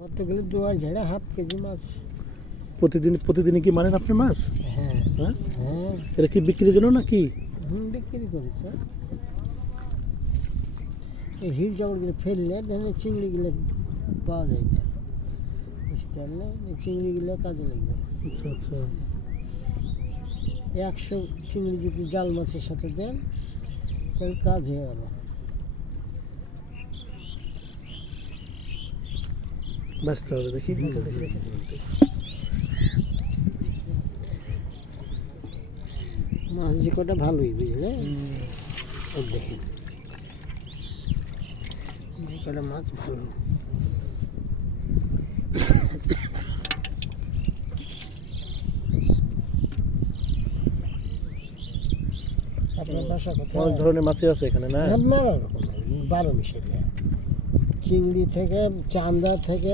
ধরতে গেলে 2.5 half KG মাছ। প্রতিদিন কি মানেন আপনি মাছ? হ্যাঁ হ্যাঁ, হ্যাঁ, এটা কি বিক্রির জন্য নাকি? বিক্রি করি স্যার। এই হিট জবরগুলো ফেললে দেখলে চিংড়িগুলো পাওয়া যায় না, বুঝতে পারলে? এই চিংড়িগুলো কাজে লাগবে। আচ্ছা আচ্ছা, 100 চিংড়ি যদি জাল মাছের সাথে দেন তাহলে কাজ হয়ে গেল। বাঁচতে হবে। দেখি মাছ যে কটা ভালোই, বুঝলে? ও দেখেন যে কটা মাছ ভালো। আপনার বাসা কোথায়? অনেক ধরনের মাছই আছে এখানে না? হ্যাঁ, 12 রকমের, 12 মিশালি। চিংড়ি থেকে, চান্দা থেকে,